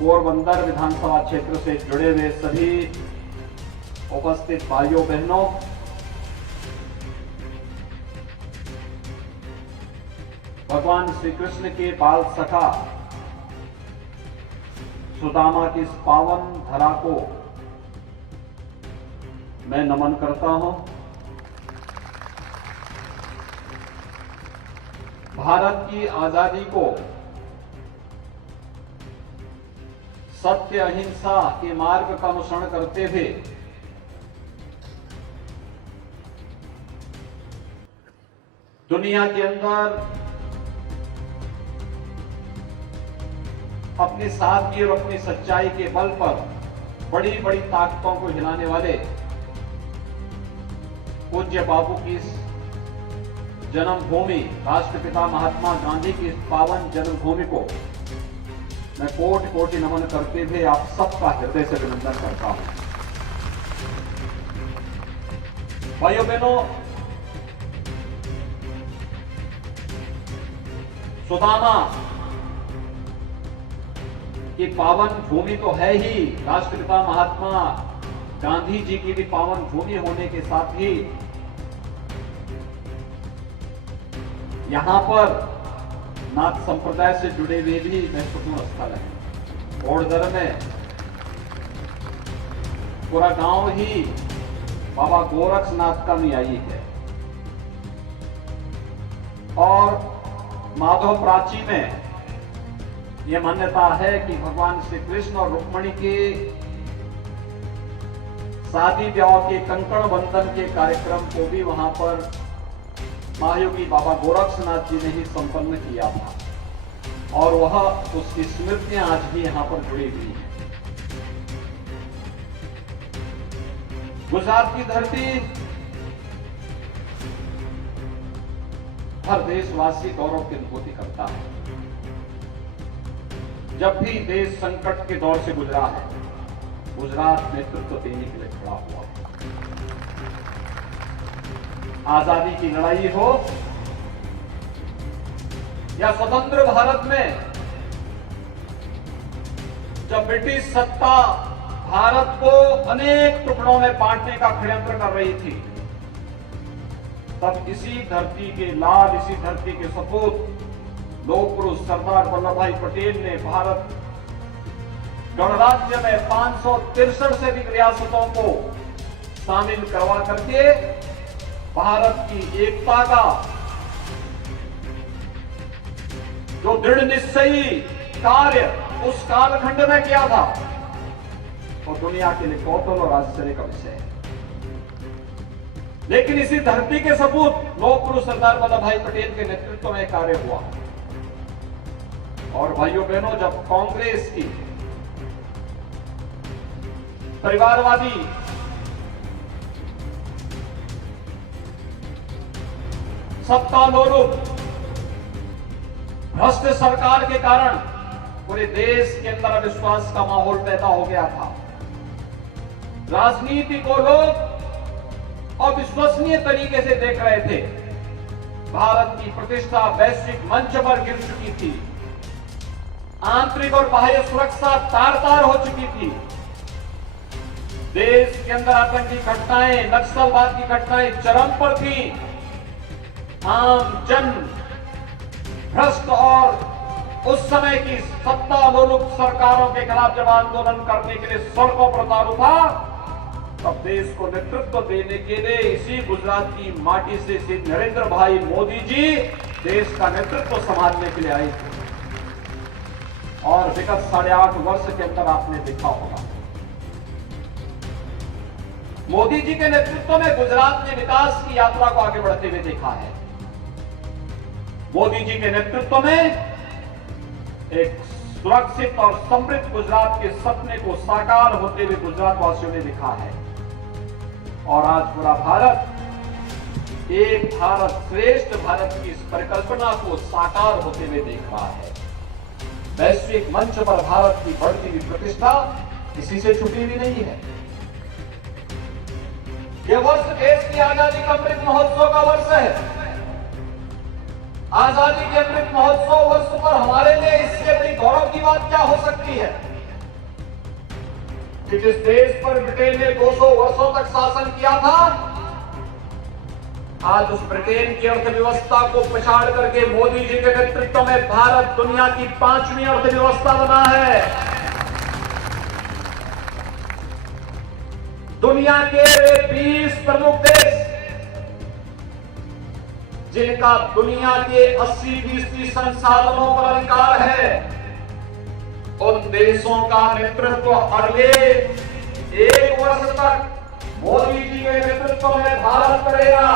पोरबंदर विधानसभा क्षेत्र से जुड़े हुए सभी उपस्थित भाइयों बहनों, भगवान श्री कृष्ण के बाल सखा सुदामा की इस पावन धरा को मैं नमन करता हूं। भारत की आजादी को सत्य अहिंसा के मार्ग का अनुसरण करते हुए दुनिया के अंदर अपनी सादगी और अपनी सच्चाई के बल पर बड़ी बड़ी ताकतों को हिलाने वाले पूज्य बापू की इस जन्मभूमि, राष्ट्रपिता महात्मा गांधी की इस पावन जन्मभूमि को मैं कोटि कोटि नमन करते हुए आप सबका हृदय से अभिनंदन करता हूं। भाइयों बहनों, सुदामा की पावन भूमि तो है ही, राष्ट्रपिता महात्मा गांधी जी की भी पावन भूमि होने के साथ ही यहां पर नाथ संप्रदाय से जुड़े हुए भी महत्वपूर्ण स्थल है। ओड़दर में पूरा गांव ही बाबा गोरक्षनाथ का अनुयायी है और माधव प्राची में यह मान्यता है कि भगवान श्री कृष्ण और रुक्मणी के शादी ब्याह के कंकण बंधन के कार्यक्रम को भी वहां पर महायोगी बाबा गोरक्षनाथ जी ने ही संपन्न किया था और वह उसकी स्मृतियां आज भी यहां पर जुड़ी हुई है। गुजरात की धरती हर देशवासी गौरव की अनुभूति करता है। जब भी देश संकट के दौर से गुजरा है, गुजरात नेतृत्व देने के लिए खड़ा हुआ है। आजादी की लड़ाई हो या स्वतंत्र भारत में जब ब्रिटिश सत्ता भारत को अनेक टुकड़ों में बांटने का षड्यंत्र कर रही थी, तब इसी धरती के लाल, इसी धरती के सपूत लोक पुरुष सरदार वल्लभ भाई पटेल ने भारत गणराज्य में 563 से अधिक रियासतों को शामिल करवा करके भारत की एकता का जो दृढ़ निश्चयी कार्य उस कालखंड में किया था और दुनिया के लिए कौतूहल और आश्चर्य का विषय है। लेकिन इसी धरती के सपूत लोक पुरुष सरदार वल्लभ भाई पटेल के नेतृत्व में कार्य हुआ और भाइयों बहनों, जब कांग्रेस की परिवारवादी सत्तालोलुप भ्रष्ट सरकार के कारण पूरे देश के अंदर अविश्वास का माहौल पैदा हो गया था। राजनीति को लोग अविश्वसनीय तरीके से देख रहे थे। भारत की प्रतिष्ठा वैश्विक मंच पर गिर चुकी थी। आंतरिक और बाह्य सुरक्षा तार-तार हो चुकी थी। देश के अंदर आतंकी घटनाएं, नक्सलवाद की घटनाएं चरम पर थी। आम जन भ्रष्ट और उस समय की सत्तालोलुप सरकारों के खिलाफ जब आंदोलन करने के लिए सड़कों पर उतारू था, तब देश को नेतृत्व देने के लिए इसी गुजरात की माटी से श्री नरेंद्र भाई मोदी जी देश का नेतृत्व संभालने के लिए आए थे। और विगत 8.5 वर्ष के अंदर आपने देखा होगा, मोदी जी के नेतृत्व में गुजरात ने विकास की यात्रा को आगे बढ़ते हुए देखा है। मोदी जी के नेतृत्व में एक सुरक्षित और समृद्ध गुजरात के सपने को साकार होते हुए गुजरात वासियों ने देखा है और आज पूरा भारत एक भारत श्रेष्ठ भारत की इस परिकल्पना को साकार होते हुए देख रहा है। वैश्विक मंच पर भारत की बढ़ती हुई प्रतिष्ठा किसी से छुपी हुई नहीं है। यह वर्ष देश की आजादी का अमृत महोत्सव का वर्ष है। आजादी के अमृत महोत्सव वर्ष पर हमारे लिए इससे बड़ी गौरव की बात क्या हो सकती है। कि जिस देश पर ब्रिटेन ने 200 वर्षों तक शासन किया था, आज उस ब्रिटेन की अर्थव्यवस्था को पछाड़ करके मोदी जी के नेतृत्व में भारत दुनिया की 5वीं अर्थव्यवस्था बना है। दुनिया के 20 प्रमुख देश जिनका दुनिया के 80% संसाधनों पर अधिकार है, उन देशों का नेतृत्व अगले 1 वर्ष तक मोदी जी के नेतृत्व में भारत करेगा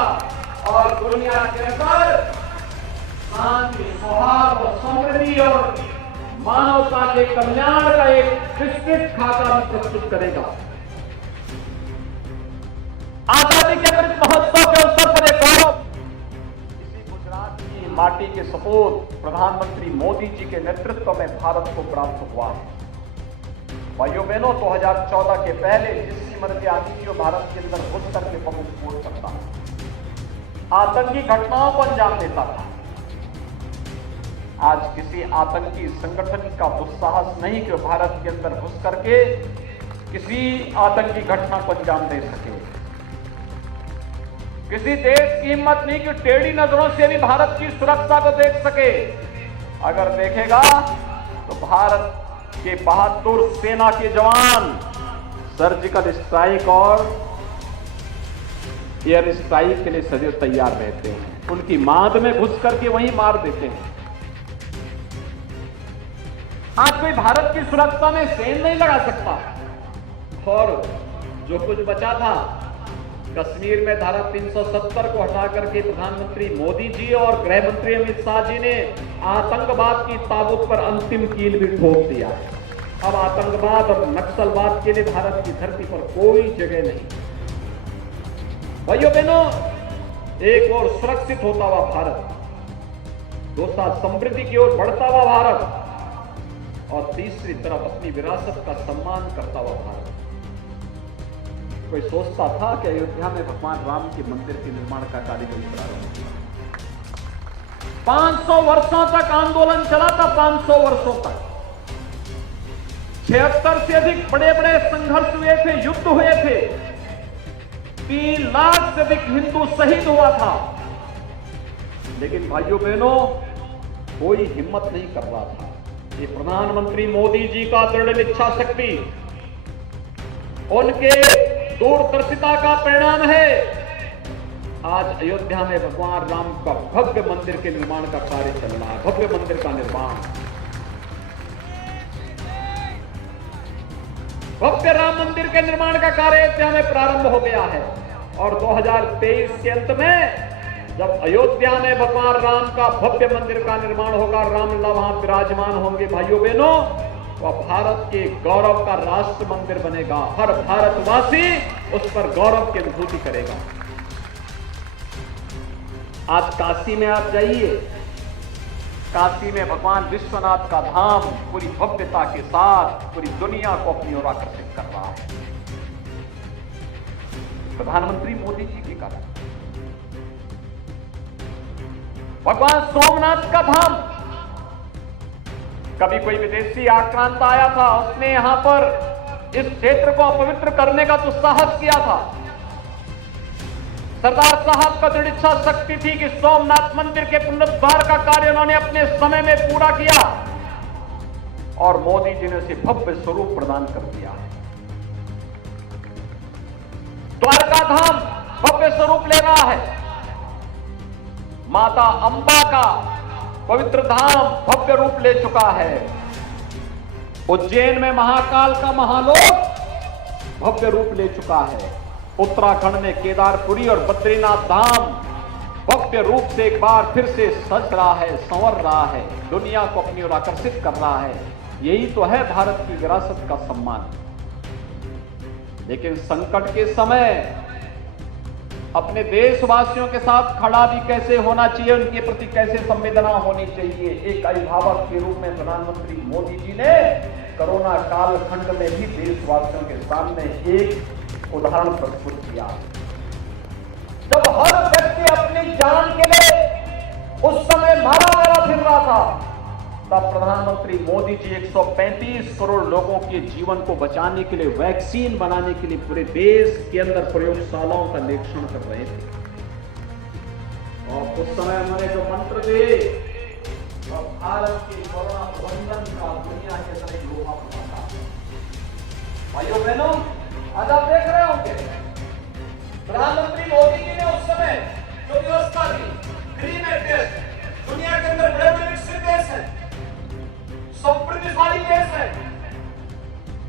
और दुनिया के अंदर शांति, सौहार्द, समृद्धि और मानवता के कल्याण का एक विस्तृत खाका प्रस्तुत करेगा। आजादी के अमृत महोत्सव के अवसर पर एक गौरव इसी गुजरात की माटी के सपूत प्रधानमंत्री मोदी जी के नेतृत्व में भारत को प्राप्त हुआ है। भाइयों बहनों, 2014 के पहले जिस सीमन के आतंकियों भारत के अंदर घुस करके बम विस्फोट करता, आतंकी घटनाओं को अंजाम देता था, आज किसी आतंकी संगठन का दुस्साहस नहीं कि भारत के अंदर घुस करके किसी आतंकी घटना को अंजाम दे सके। किसी देश की हिम्मत नहीं कि टेढ़ी नजरों से भी भारत की सुरक्षा को देख सके। अगर देखेगा तो भारत के 72 सेना के जवान सर्जिकल स्ट्राइक और एयर स्ट्राइक के लिए सदैव तैयार रहते हैं। उनकी मांद में घुस करके वहीं मार देते हैं। आज कोई भारत की सुरक्षा में सेंध नहीं लगा सकता। और जो कुछ बचा था, कश्मीर में धारा 370 को हटा करके प्रधानमंत्री मोदी जी और गृह मंत्री अमित शाह जी ने आतंकवाद की ताबूत पर अंतिम कील भी ठोक दिया है। अब आतंकवाद और नक्सलवाद के लिए भारत की धरती पर कोई जगह नहीं। भाइयों बहनों, एक और सुरक्षित होता हुआ भारत, दूसरा समृद्धि की ओर बढ़ता हुआ भारत और तीसरी तरफ अपनी विरासत का सम्मान करता हुआ भारत। कोई सोचता था कि अयोध्या में भगवान राम के मंदिर के निर्माण का कार्य प्रारंभ हुआ। 500 वर्षों तक आंदोलन चला था, 500 वर्षों तक 76 से अधिक बड़े बड़े संघर्ष हुए थे, युद्ध हुए थे, 3 लाख से अधिक हिंदू शहीद हुआ था। लेकिन भाइयों बहनों, कोई हिम्मत नहीं कर रहा था। ये प्रधानमंत्री मोदी जी का दृढ़ इच्छा शक्ति, उनके दूरदर्शिता का परिणाम है। आज अयोध्या में भगवान राम का भव्य मंदिर के निर्माण का कार्य चल रहा है। भव्य मंदिर का निर्माण, भव्य राम मंदिर के निर्माण का कार्य अयोध्या में प्रारंभ हो गया है। और 2023 के अंत में जब अयोध्या में भगवान राम का भव्य मंदिर का निर्माण होगा, रामलला वहां विराजमान होंगे, भाइयों बहनों, वह भारत के गौरव का राष्ट्र मंदिर बनेगा। हर भारतवासी उस पर गौरव की अनुभूति करेगा। आज काशी में आप जाइए, काशी में भगवान विश्वनाथ का धाम पूरी भव्यता के साथ पूरी दुनिया को अपनी ओर आकर्षित कर रहा है, प्रधानमंत्री मोदी जी के कारण। भगवान सोमनाथ का धाम, कभी कोई विदेशी आक्रांत आया था, उसने यहां पर इस क्षेत्र को अपवित्र करने का दुस्साहस किया था। सरदार साहब का दृढ़ इच्छा शक्ति थी कि सोमनाथ मंदिर के पुनरुद्धार का कार्य उन्होंने अपने समय में पूरा किया और मोदी जी ने उसे भव्य स्वरूप प्रदान कर दिया है। द्वारका धाम भव्य स्वरूप ले रहा है। माता अंबा का पवित्र धाम भव्य रूप ले चुका है। उज्जैन में महाकाल का महालोक भव्य रूप ले चुका है। उत्तराखंड में केदारपुरी और बद्रीनाथ धाम भव्य रूप से एक बार फिर से सज रहा है, संवर रहा है, दुनिया को अपनी ओर आकर्षित कर रहा है। यही तो है भारत की विरासत का सम्मान। लेकिन संकट के समय अपने देशवासियों के साथ खड़ा भी कैसे होना चाहिए, उनके प्रति कैसे संवेदना होनी चाहिए, एक अभिभावक के रूप में प्रधानमंत्री मोदी जी ने कोरोना कालखंड में भी देशवासियों के सामने एक उदाहरण प्रस्तुत किया। जब हर व्यक्ति अपनी जान के लिए उस समय मारा फिर रहा था, तब प्रधानमंत्री मोदी जी 135 करोड़ लोगों के जीवन को बचाने के लिए, वैक्सीन बनाने के लिए पूरे देश के अंदर प्रयोगशालाओं का निरीक्षण कर रहे थे। और उस समय उन्होंने जो मंत्र दिए, और भारत के कोरोना प्रबंधन का दुनिया के अंदर एक लोहा बनाता। भाइयों बहनों, आज आप देख रहे होंगे प्रधानमंत्री मोदी जी ने उस समय जो व्यवस्था दी, फ्री में टेस्ट, दुनिया के अंदर बड़े बड़े विकसित देश हैं, समृद्धिशाली देश है,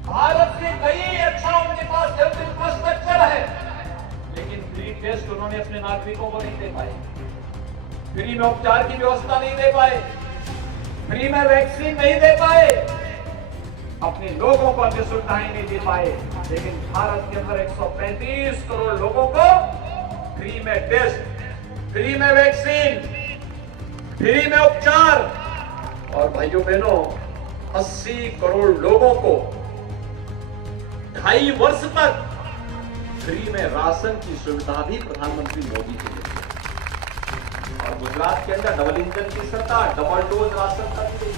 भारत से कई अच्छा उनके पास हेल्थ इंफ्रास्ट्रक्चर है, लेकिन फ्री टेस्ट उन्होंने अपने नागरिकों को नहीं दे पाए, फ्री में उपचार की व्यवस्था नहीं दे पाए, फ्री में वैक्सीन नहीं दे पाए, अपने लोगों को अन्य सुविधाएं नहीं दे पाए। लेकिन भारत के अंदर 135 करोड़ लोगों को फ्री में टेस्ट, फ्री में वैक्सीन, फ्री में उपचार, और भाइयों बहनों 80 करोड़ लोगों को 2.5 वर्ष तक फ्री में राशन की सुविधा भी प्रधानमंत्री मोदी जी ने दी। और गुजरात के अंदर डबल इंजन की सरकार डबल डोज राशन कर दी,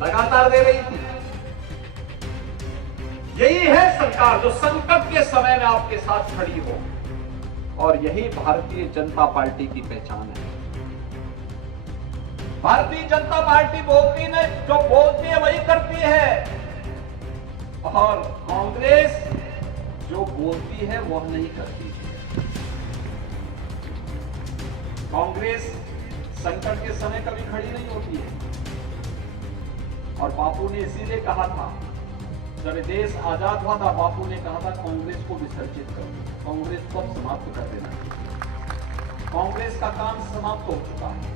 लगातार दे रही थी। यही है सरकार जो संकट के समय में आपके साथ खड़ी हो, और यही भारतीय जनता पार्टी की पहचान है। भारतीय जनता पार्टी बोलती ने जो बोलती है वही करती है, और कांग्रेस जो बोलती है वह नहीं करती है। कांग्रेस संकट के समय कभी खड़ी नहीं होती है, और बापू ने इसीलिए कहा था, जब देश आजाद हुआ था, बापू ने कहा था कांग्रेस को विसर्जित कर दो, कांग्रेस को समाप्त कर देना। कांग्रेस का काम समाप्त हो चुका है।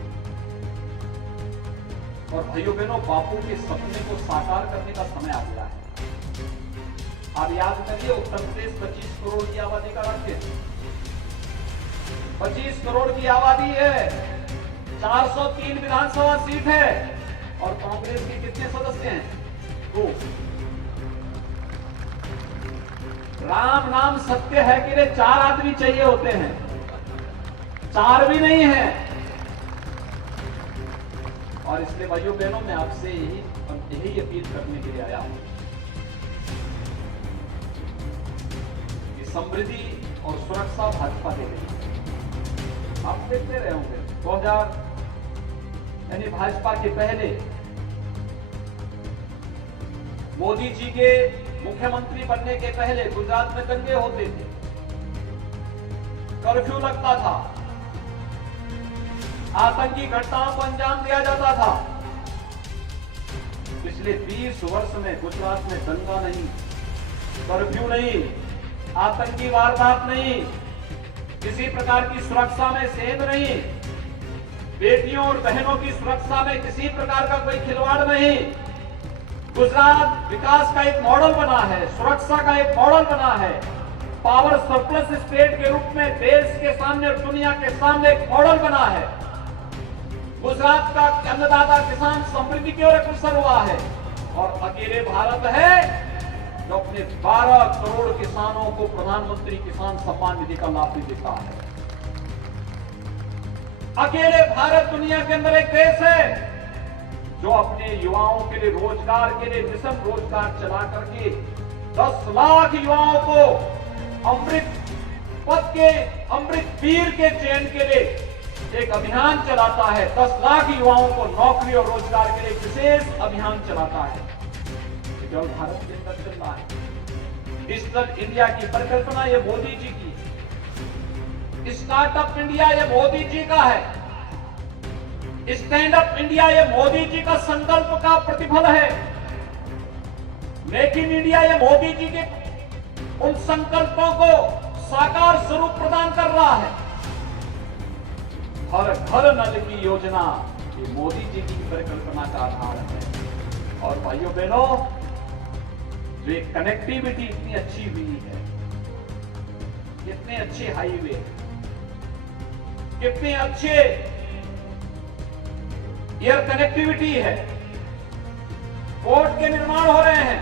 और भाइयों बहनों, बापू के सपने को साकार करने का समय आ गया है। आप याद करिए, उत्तर प्रदेश 25 करोड़ की आबादी का राज्य है, 25 करोड़ की आबादी है, 403 विधानसभा सीट है, और कांग्रेस के कितने सदस्य हैं? 2। राम नाम सत्य है कि 4 आदमी चाहिए होते हैं, 4 भी नहीं है। और इसलिए भाइयों बहनों, मैं आपसे यही अपील करने के लिए आया हूं कि समृद्धि और सुरक्षा भाजपा दे रही है। आप देखते रहे होंगे 2000 यानी भाजपा के पहले मोदी जी के मुख्यमंत्री बनने के पहले गुजरात में दंगे होते थे, कर्फ्यू लगता था, आतंकी घटनाओं को अंजाम दिया जाता था। पिछले 20 वर्ष में गुजरात में दंगा नहीं, कर्फ्यू नहीं, आतंकी वारदात नहीं, किसी प्रकार की सुरक्षा में सेंध नहीं, बेटियों और बहनों की सुरक्षा में किसी प्रकार का कोई खिलवाड़ नहीं। गुजरात विकास का एक मॉडल बना है, सुरक्षा का एक मॉडल बना है, पावर सरप्लस स्टेट के रूप में देश के सामने और दुनिया के सामने एक मॉडल बना है। गुजरात का अन्नदाता किसान समृद्धि की ओर अग्रसर हुआ है, और अकेले भारत है जो अपने 12 करोड़ किसानों को प्रधानमंत्री किसान सम्मान निधि का लाभ भी देता है। अकेले भारत दुनिया के अंदर एक देश है जो अपने युवाओं के लिए रोजगार के लिए मिशन रोजगार चला करके 10 लाख युवाओं को अमृत पथ के, अमृत वीर के चयन के लिए एक अभियान चलाता है। 10 लाख युवाओं को नौकरी और रोजगार के लिए विशेष अभियान चलाता है। केवल भारत के अंदर चल रहा है। डिजिटल इंडिया की परिकल्पना ये मोदी जी की है। स्टार्टअप इंडिया ये मोदी जी का है। स्टैंड अप इंडिया ये मोदी जी का संकल्प का प्रतिफल है। मेक इन इंडिया ये मोदी जी के उन संकल्पों को साकार स्वरूप प्रदान कर रहा है। हर घर नल की योजना ये मोदी जी की परिकल्पना का आधार है। और भाइयों बहनों, जो एक कनेक्टिविटी इतनी अच्छी हुई है, कितने अच्छे हाईवे, कितने अच्छे एयर कनेक्टिविटी है, पोर्ट के निर्माण हो रहे हैं,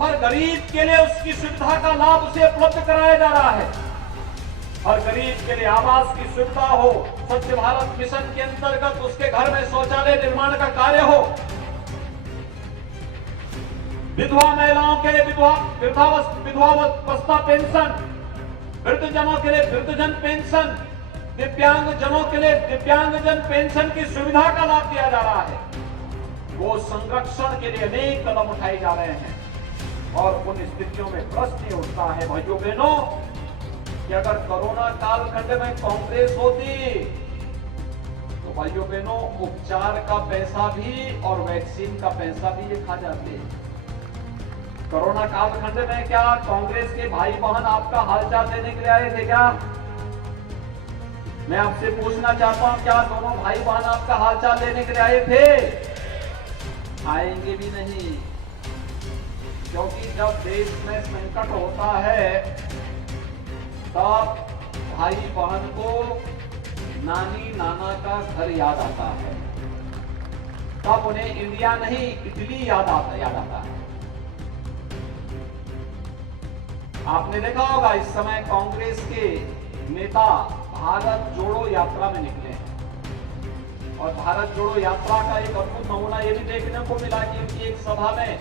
हर गरीब के लिए उसकी सुविधा का लाभ उसे उपलब्ध कराया जा रहा है। हर गरीब के लिए आवास की सुविधा हो, स्वच्छ भारत मिशन के अंतर्गत उसके घर में शौचालय निर्माण का कार्य हो, विधवा महिलाओं के लिए विधवावस्था पेंशन, वृद्धजनों के लिए वृद्धजन पेंशन, दिव्यांगजनों के लिए दिव्यांगजन पेंशन की सुविधा का लाभ दिया जा रहा है। वो संरक्षण के लिए अनेक कदम उठाए जा रहे हैं और उन स्थितियों में प्रश्न उठता है भाइयों बहनों कि अगर कोरोना कालखंड में कांग्रेस होती तो भाइयों बहनों उपचार का पैसा भी और वैक्सीन का पैसा भी ये खा जाते। कोरोना कालखंड में क्या कांग्रेस के भाई बहन आपका हालचाल लेने के लिए आए थे क्या? मैं आपसे पूछना चाहता हूं, क्या दोनों भाई बहन आपका हालचाल लेने के लिए आए थे? आएंगे भी नहीं, क्योंकि जब देश में संकट होता है तब भाई बहन को नानी नाना का घर याद आता है, तब उन्हें इंडिया नहीं इटली याद आता है। आपने देखा होगा इस समय कांग्रेस के नेता भारत जोड़ो यात्रा में निकले हैं और भारत जोड़ो यात्रा का एक अद्भुत नमूना ये भी देखने को मिला कि उनकी एक सभा में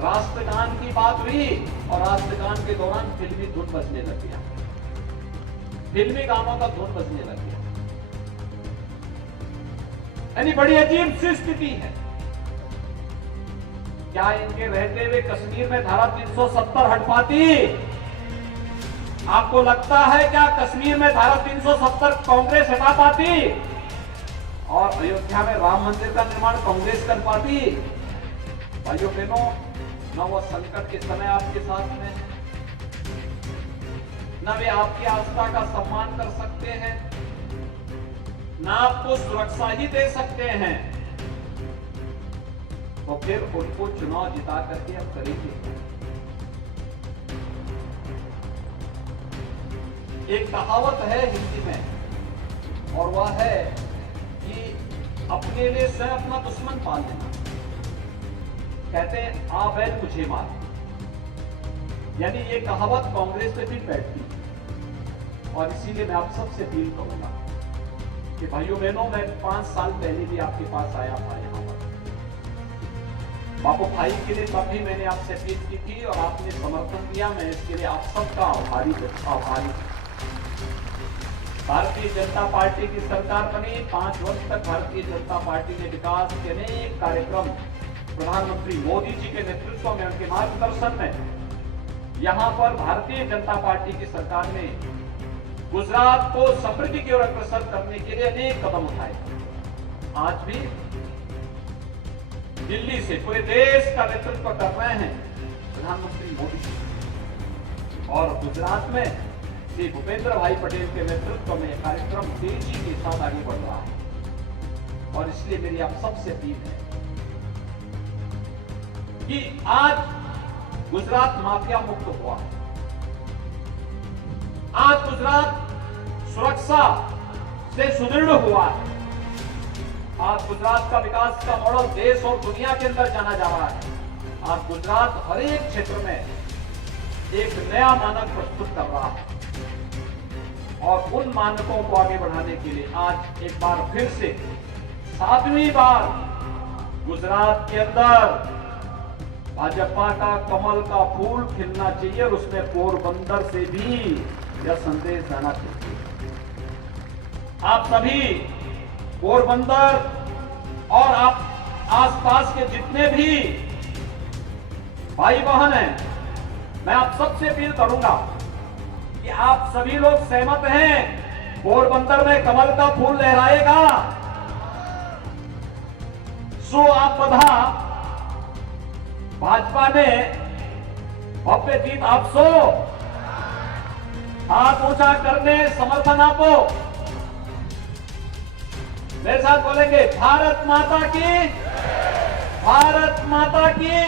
राष्ट्रगान की बात हुई और राष्ट्रगान के दौरान फिल्मी धुन बजने लग गया, फिल्मी गानों का धुन बजने लग गया। यानी बड़ी अजीब सी स्थिति है। क्या इनके रहते हुए कश्मीर में धारा 370 हट पाती? आपको लगता है क्या कश्मीर में धारा 370 कांग्रेस हटा पाती और अयोध्या में राम मंदिर का निर्माण कांग्रेस कर पाती? भाइयों बहनों, न वो संकट के समय आपके साथ में, न वे आपकी आस्था का सम्मान कर सकते हैं, न आपको सुरक्षा ही दे सकते हैं, तो फिर उनको चुनाव जिता करके अब करेंगे। एक कहावत है हिंदी में और वह है कि अपने लिए स्वयं अपना दुश्मन पाल लेना। कहते हैं आ बैल मुझे मार, यानी ये कहावत कांग्रेस पे भी बैठती। और इसीलिए मैं आप सबसे अपील करूंगा कि भाइयों बहनों, मैं 5 साल पहले भी आपके पास आया था यहाँ पर बाबू भाई के लिए, तब भी मैंने आपसे अपील की थी और आपने समर्थन दिया। मैं इसके लिए आप सबका आभारी। भारतीय जनता पार्टी की सरकार बनी, 5 वर्ष तक भारतीय जनता पार्टी ने विकास के अनेक कार्यक्रम प्रधानमंत्री मोदी जी के नेतृत्व में, उनके मार्गदर्शन में यहां पर भारतीय जनता पार्टी की सरकार ने गुजरात को समृद्धि की ओर अग्रसर करने के लिए अनेक कदम उठाए। आज भी दिल्ली से पूरे देश का नेतृत्व कर रहे हैं प्रधानमंत्री मोदी जी, और गुजरात में श्री भूपेंद्र भाई पटेल के नेतृत्व में कार्यक्रम तेजी के साथ आगे बढ़ रहा है। और इसलिए मेरी आप सबसे अपील है कि आज गुजरात माफिया मुक्त हुआ है, आज गुजरात सुरक्षा से सुदृढ़ हुआ है, आज गुजरात का विकास का मॉडल देश और दुनिया के अंदर जाना जा रहा है। आज गुजरात हर एक क्षेत्र में एक नया मानक प्रस्तुत कर रहा है और उन मानकों को आगे बढ़ाने के लिए आज एक बार फिर से 7वीं बार गुजरात के अंदर भाजपा का कमल का फूल खिलना चाहिए और उसमें पोरबंदर से भी यह संदेश जाना चाहिए। आप सभी पोरबंदर और आप आसपास के जितने भी भाई बहन हैं, मैं आप सबसे अपील करूंगा कि आप सभी लोग सहमत हैं पोरबंदर में कमल का फूल लहराएगा। सो आप बधा भाजपा ने भव्य जीत आपसो, हाथ ऊंचा करने समर्थन आपो। मेरे साथ बोलेंगे भारत माता की, भारत माता की।